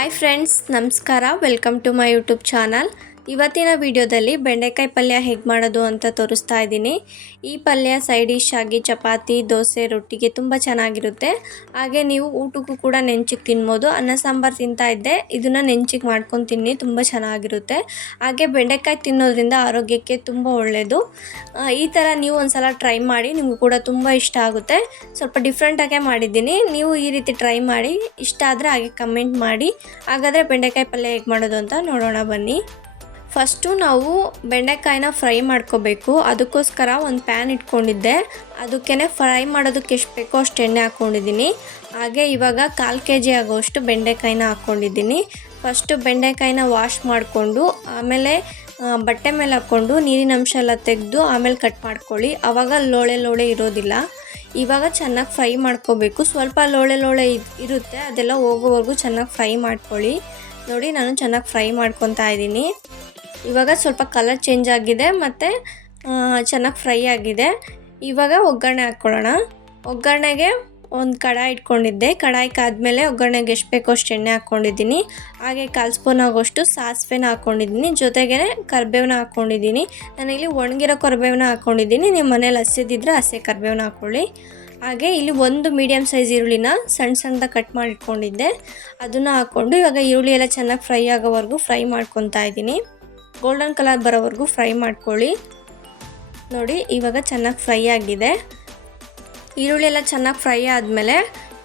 Hi friends, ನಮಸ್ಕಾರ. Welcome to my YouTube channel. ಇವತ್ತಿನ ವಿಡಿಯೋದಲ್ಲಿ ಬೆಂಡೆಕಾಯಿ ಪಲ್ಯ ಹೇಗೆ ಮಾಡೋದು ಅಂತ ತೋರಿಸ್ತಾ ಇದ್ದೀನಿ. ಈ ಪಲ್ಯ ಸೈಡ್ ಡಿಶ್ ಆಗಿ ಚಪಾತಿ, ದೋಸೆ, ರೊಟ್ಟಿಗೆ ತುಂಬ ಚೆನ್ನಾಗಿರುತ್ತೆ. ಹಾಗೆ ನೀವು ಊಟಕ್ಕೂ ಕೂಡ ನೆಂಚಿಗೆ ತಿನ್ಬೋದು. ಅನ್ನ ಸಾಂಬಾರು ತಿಂತಾ ಇದ್ದೆ, ಇದನ್ನು ನೆಂಚಿಗೆ ಮಾಡ್ಕೊಂಡು ತಿನ್ನಿ, ತುಂಬ ಚೆನ್ನಾಗಿರುತ್ತೆ. ಹಾಗೆ ಬೆಂಡೆಕಾಯಿ ತಿನ್ನೋದ್ರಿಂದ ಆರೋಗ್ಯಕ್ಕೆ ತುಂಬ ಒಳ್ಳೆಯದು. ಈ ಥರ ನೀವು ಒಂದ್ಸಲ ಟ್ರೈ ಮಾಡಿ, ನಿಮಗೂ ಕೂಡ ತುಂಬ ಇಷ್ಟ ಆಗುತ್ತೆ. ಸ್ವಲ್ಪ ಡಿಫ್ರೆಂಟಾಗೇ ಮಾಡಿದ್ದೀನಿ. ನೀವು ಈ ರೀತಿ ಟ್ರೈ ಮಾಡಿ, ಇಷ್ಟ ಆದರೆ ಹಾಗೆ ಕಮೆಂಟ್ ಮಾಡಿ. ಹಾಗಾದರೆ ಬೆಂಡೆಕಾಯಿ ಪಲ್ಯ ಹೇಗೆ ಮಾಡೋದು ಅಂತ ನೋಡೋಣ ಬನ್ನಿ. ಫಸ್ಟು ನಾವು ಬೆಂಡೆಕಾಯಿನ ಫ್ರೈ ಮಾಡ್ಕೋಬೇಕು. ಅದಕ್ಕೋಸ್ಕರ ಒಂದು ಪ್ಯಾನ್ ಇಟ್ಕೊಂಡಿದ್ದೆ. ಅದಕ್ಕೇ ಫ್ರೈ ಮಾಡೋದಕ್ಕೆ ಎಷ್ಟು ಬೇಕೋ ಅಷ್ಟು ಎಣ್ಣೆ ಹಾಕ್ಕೊಂಡಿದ್ದೀನಿ. ಹಾಗೆ ಇವಾಗ 1/4 kg ಆಗೋಷ್ಟು ಬೆಂಡೆಕಾಯಿನ ಹಾಕ್ಕೊಂಡಿದ್ದೀನಿ. ಫಸ್ಟು ಬೆಂಡೆಕಾಯಿನ ವಾಶ್ ಮಾಡಿಕೊಂಡು ಆಮೇಲೆ ಬಟ್ಟೆ ಮೇಲೆ ಹಾಕ್ಕೊಂಡು ನೀರಿನ ಅಂಶ ಎಲ್ಲ ತೆಗೆದು ಆಮೇಲೆ ಕಟ್ ಮಾಡ್ಕೊಳ್ಳಿ. ಆವಾಗ ಲೋಳೆ ಇರೋದಿಲ್ಲ. ಇವಾಗ ಚೆನ್ನಾಗಿ ಫ್ರೈ ಮಾಡ್ಕೋಬೇಕು. ಸ್ವಲ್ಪ ಲೋಳೆ ಇರುತ್ತೆ, ಅದೆಲ್ಲ ಹೋಗೋವರೆಗೂ ಚೆನ್ನಾಗಿ ಫ್ರೈ ಮಾಡ್ಕೊಳ್ಳಿ. ನೋಡಿ, ನಾನು ಚೆನ್ನಾಗಿ ಫ್ರೈ ಮಾಡ್ಕೊತಾ ಇದ್ದೀನಿ. ಇವಾಗ ಸ್ವಲ್ಪ ಕಲರ್ ಚೇಂಜ್ ಆಗಿದೆ ಮತ್ತು ಚೆನ್ನಾಗಿ ಫ್ರೈ ಆಗಿದೆ. ಇವಾಗ ಒಗ್ಗರಣೆ ಹಾಕ್ಕೊಳ್ಳೋಣ. ಒಗ್ಗರಣೆಗೆ ಒಂದು ಕಡಾಯಿ ಇಟ್ಕೊಂಡಿದ್ದೆ. ಕಡಾಯಿ ಕಾದ್ಮೇಲೆ ಒಗ್ಗರಣೆಗೆ ಎಷ್ಟು ಬೇಕೋ ಅಷ್ಟು ಎಣ್ಣೆ ಹಾಕ್ಕೊಂಡಿದ್ದೀನಿ. ಹಾಗೆ 1/4 ಸ್ಪೂನ್ ಆಗೋಷ್ಟು ಸಾಸಿವೆನ ಹಾಕ್ಕೊಂಡಿದ್ದೀನಿ. ಜೊತೆಗೆ ಕರಿಬೇವನ್ನ ಹಾಕ್ಕೊಂಡಿದ್ದೀನಿ. ನಾನಿಲ್ಲಿ ಒಣಗಿರೋ ಕರಿಬೇವನ್ನ ಹಾಕ್ಕೊಂಡಿದ್ದೀನಿ. ನಿಮ್ಮ ಮನೇಲಿ ಹಸಿದಿದ್ರೆ ಹಸಿ ಕರಿಬೇವನ್ನ ಹಾಕ್ಕೊಳ್ಳಿ. ಹಾಗೆ ಇಲ್ಲಿ ಒಂದು ಮೀಡಿಯಮ್ ಸೈಜ್ ಈರುಳ್ಳಿನ ಸಣ್ಣದಾಗಿ ಕಟ್ ಮಾಡಿ ಇಟ್ಕೊಂಡಿದ್ದೆ. ಅದನ್ನು ಹಾಕ್ಕೊಂಡು ಇವಾಗ ಈರುಳ್ಳಿ ಎಲ್ಲ ಚೆನ್ನಾಗಿ ಫ್ರೈ ಆಗೋವರೆಗೂ ಫ್ರೈ ಮಾಡ್ಕೊತಾ ಇದ್ದೀನಿ. ಗೋಲ್ಡನ್ ಕಲರ್ ಬರೋವರೆಗೂ ಫ್ರೈ ಮಾಡ್ಕೊಳ್ಳಿ. ನೋಡಿ, ಇವಾಗ ಚೆನ್ನಾಗಿ ಫ್ರೈ ಆಗಿದೆ. ಈರುಳ್ಳಿ ಎಲ್ಲ ಚೆನ್ನಾಗಿ ಫ್ರೈ ಆದಮೇಲೆ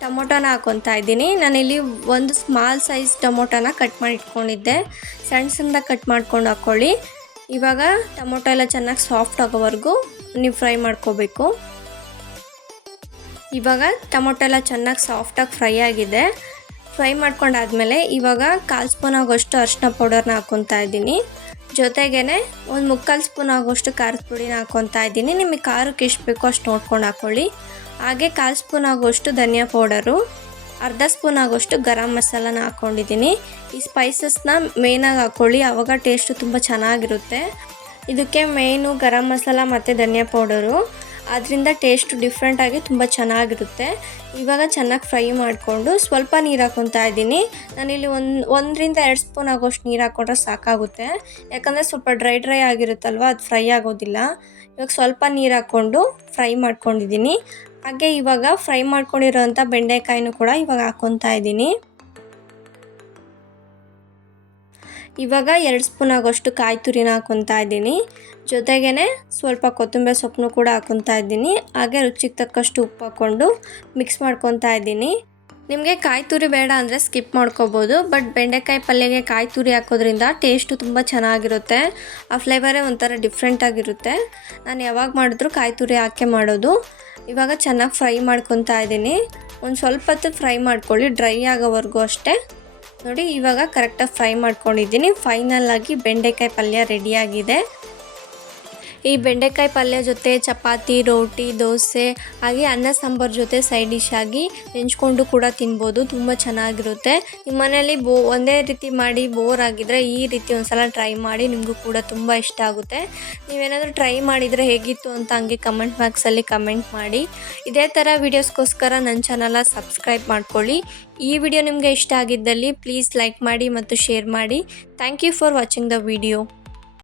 ಟೊಮೊಟೊನ ಹಾಕ್ಕೊತಾ ಇದ್ದೀನಿ. ನಾನಿಲ್ಲಿ ಒಂದು ಸ್ಮಾಲ್ ಸೈಜ್ ಟೊಮೊಟೊನ ಕಟ್ ಮಾಡಿ ಇಟ್ಕೊಂಡಿದ್ದೆ. ಸಣ್ಣದಾಗಿ ಕಟ್ ಮಾಡ್ಕೊಂಡು ಹಾಕ್ಕೊಳ್ಳಿ. ಇವಾಗ ಟೊಮೊಟೊ ಎಲ್ಲ ಚೆನ್ನಾಗಿ ಸಾಫ್ಟ್ ಆಗೋವರೆಗೂ ನೀವು ಫ್ರೈ ಮಾಡ್ಕೋಬೇಕು. ಇವಾಗ ಟೊಮೊಟೊ ಎಲ್ಲ ಚೆನ್ನಾಗಿ ಸಾಫ್ಟಾಗಿ ಫ್ರೈ ಆಗಿದೆ. ಫ್ರೈ ಮಾಡ್ಕೊಂಡಾದ್ಮೇಲೆ ಇವಾಗ 1/4 ಸ್ಪೂನ್ ಆಗೋಷ್ಟು ಅರಿಶಿನ ಪೌಡರ್ನ ಹಾಕ್ಕೊತಾ ಇದ್ದೀನಿ. ಜೊತೆಗೇ ಒಂದು 3/4 ಸ್ಪೂನ್ ಆಗೋಷ್ಟು ಖಾರದ ಪುಡಿನ ಹಾಕ್ಕೊತಾ ಇದ್ದೀನಿ. ನಿಮಗೆ ಖಾರಕ್ಕೆ ಎಷ್ಟು ಬೇಕೋ ಅಷ್ಟು ನೋಡ್ಕೊಂಡು ಹಾಕ್ಕೊಳ್ಳಿ. ಹಾಗೆ 1/4 ಸ್ಪೂನ್ ಆಗೋಷ್ಟು ಧನಿಯಾ ಪೌಡರು, ಅರ್ಧ ಸ್ಪೂನ್ ಆಗೋಷ್ಟು ಗರಂ ಮಸಾಲಾನ ಹಾಕ್ಕೊಂಡಿದ್ದೀನಿ. ಈ ಸ್ಪೈಸಸ್ನ ಮೇಯ್ನಾಗಿ ಹಾಕ್ಕೊಳ್ಳಿ, ಆವಾಗ ಟೇಸ್ಟು ತುಂಬ ಚೆನ್ನಾಗಿರುತ್ತೆ. ಇದಕ್ಕೆ ಮೇಯ್ನು ಗರಂ ಮಸಾಲ ಮತ್ತು ಧನಿಯಾ ಪೌಡರು, ಅದರಿಂದ ಟೇಸ್ಟು ಡಿಫ್ರೆಂಟಾಗಿ ತುಂಬ ಚೆನ್ನಾಗಿರುತ್ತೆ. ಇವಾಗ ಚೆನ್ನಾಗಿ ಫ್ರೈ ಮಾಡಿಕೊಂಡು ಸ್ವಲ್ಪ ನೀರು ಹಾಕ್ಕೊತಾ ಇದ್ದೀನಿ. ನಾನಿಲ್ಲಿ 1-2 ಸ್ಪೂನ್ ಆಗೋಷ್ಟು ನೀರು ಹಾಕ್ಕೊಂಡ್ರೆ ಸಾಕಾಗುತ್ತೆ. ಯಾಕಂದರೆ ಸ್ವಲ್ಪ ಡ್ರೈ ಆಗಿರುತ್ತಲ್ವ, ಅದು ಫ್ರೈ ಆಗೋದಿಲ್ಲ. ಇವಾಗ ಸ್ವಲ್ಪ ನೀರು ಹಾಕ್ಕೊಂಡು ಫ್ರೈ ಮಾಡ್ಕೊಂಡಿದ್ದೀನಿ. ಹಾಗೆ ಇವಾಗ ಫ್ರೈ ಮಾಡ್ಕೊಂಡಿರೋಂಥ ಬೆಂಡೆಕಾಯಿನೂ ಕೂಡ ಇವಾಗ ಹಾಕ್ಕೊತಾ ಇದ್ದೀನಿ. ಇವಾಗ 2 ಸ್ಪೂನ್ ಆಗೋಷ್ಟು ಕಾಯಿ ತುರಿನ ಹಾಕ್ಕೊತಾ ಇದ್ದೀನಿ. ಜೊತೆಗೇ ಸ್ವಲ್ಪ ಕೊತ್ತಂಬರಿ ಸೊಪ್ಪನ್ನು ಕೂಡ ಹಾಕ್ಕೊತಾ ಇದ್ದೀನಿ. ಹಾಗೆ ರುಚಿಗೆ ತಕ್ಕಷ್ಟು ಉಪ್ಪು ಹಾಕ್ಕೊಂಡು ಮಿಕ್ಸ್ ಮಾಡ್ಕೊತಾ ಇದ್ದೀನಿ. ನಿಮಗೆ ಕಾಯಿ ತುರಿ ಬೇಡ ಅಂದರೆ ಸ್ಕಿಪ್ ಮಾಡ್ಕೋಬೋದು. ಬಟ್ ಬೆಂಡೆಕಾಯಿ ಪಲ್ಯಗೆ ಕಾಯಿ ತುರಿ ಹಾಕೋದ್ರಿಂದ ಟೇಸ್ಟು ತುಂಬ ಚೆನ್ನಾಗಿರುತ್ತೆ. ಆ ಫ್ಲೇವರೇ ಒಂಥರ ಡಿಫ್ರೆಂಟಾಗಿರುತ್ತೆ. ನಾನು ಯಾವಾಗ ಮಾಡಿದ್ರೂ ಕಾಯಿ ತುರಿ ಹಾಕೇ ಮಾಡೋದು. ಇವಾಗ ಚೆನ್ನಾಗಿ ಫ್ರೈ ಮಾಡ್ಕೊತಾ ಇದ್ದೀನಿ. ಒಂದು ಸ್ವಲ್ಪ ಹೊತ್ತು ಫ್ರೈ ಮಾಡ್ಕೊಳ್ಳಿ, ಡ್ರೈ ಆಗೋವರೆಗೂ ಅಷ್ಟೇ. ನೋಡಿ, ಇವಾಗ ಕರೆಕ್ಟಾಗಿ ಫ್ರೈ ಮಾಡ್ಕೊಂಡಿದ್ದೀನಿ. ಫೈನಲ್ ಆಗಿ ಬೆಂಡೆಕಾಯಿ ಪಲ್ಯ ರೆಡಿಯಾಗಿದೆ. ಈ ಬೆಂಡೆಕಾಯಿ ಪಲ್ಯ ಜೊತೆ ಚಪಾತಿ, ರೋಟಿ, ದೋಸೆ ಹಾಗೆ ಅನ್ನ ಸಾಂಬಾರು ಜೊತೆ ಸೈಡ್ ಡಿಶ್ ಆಗಿ ನೆಂಚ್ಕೊಂಡು ಕೂಡ ತಿನ್ಬೋದು. ತುಂಬ ಚೆನ್ನಾಗಿರುತ್ತೆ. ನಿಮ್ಮ ಮನೇಲಿ ಒಂದೇ ರೀತಿ ಮಾಡಿ ಬೋರ್ ಆಗಿದ್ರೆ ಈ ರೀತಿ ಒಂದ್ಸಲ ಟ್ರೈ ಮಾಡಿ, ನಿಮಗೂ ಕೂಡ ತುಂಬ ಇಷ್ಟ ಆಗುತ್ತೆ. ನೀವೇನಾದರೂ ಟ್ರೈ ಮಾಡಿದರೆ ಹೇಗಿತ್ತು ಅಂತ ಹಂಗೆ ಕಮೆಂಟ್ ಬಾಕ್ಸಲ್ಲಿ ಕಮೆಂಟ್ ಮಾಡಿ. ಇದೇ ಥರ ವೀಡಿಯೋಸ್ಗೋಸ್ಕರ ನನ್ನ ಚಾನಲ್ನ ಸಬ್ಸ್ಕ್ರೈಬ್ ಮಾಡ್ಕೊಳ್ಳಿ. ಈ ವಿಡಿಯೋ ನಿಮಗೆ ಇಷ್ಟ ಆಗಿದ್ದಲ್ಲಿ ಪ್ಲೀಸ್ ಲೈಕ್ ಮಾಡಿ ಮತ್ತು ಶೇರ್ ಮಾಡಿ. Thank you for watching the video.